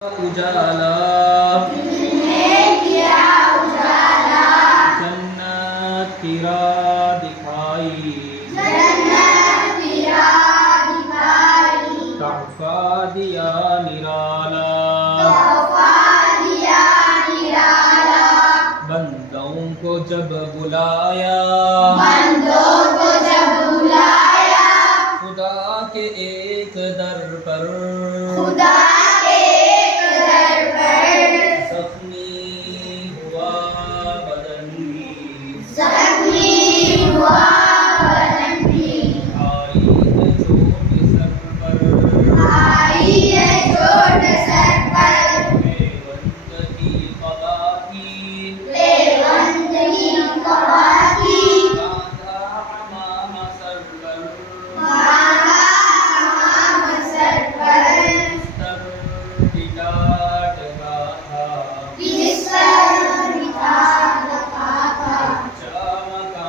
उजाला जन्नत की राह दिखाई तोहफा दिया निराला बंदों को जब बुलाया खुदा के एक दर पर जख्मी हुआ बदन भी आई है चोट सर पर लेवंत की क़बा की बांधा हमाम सर पर बिस्तर टिका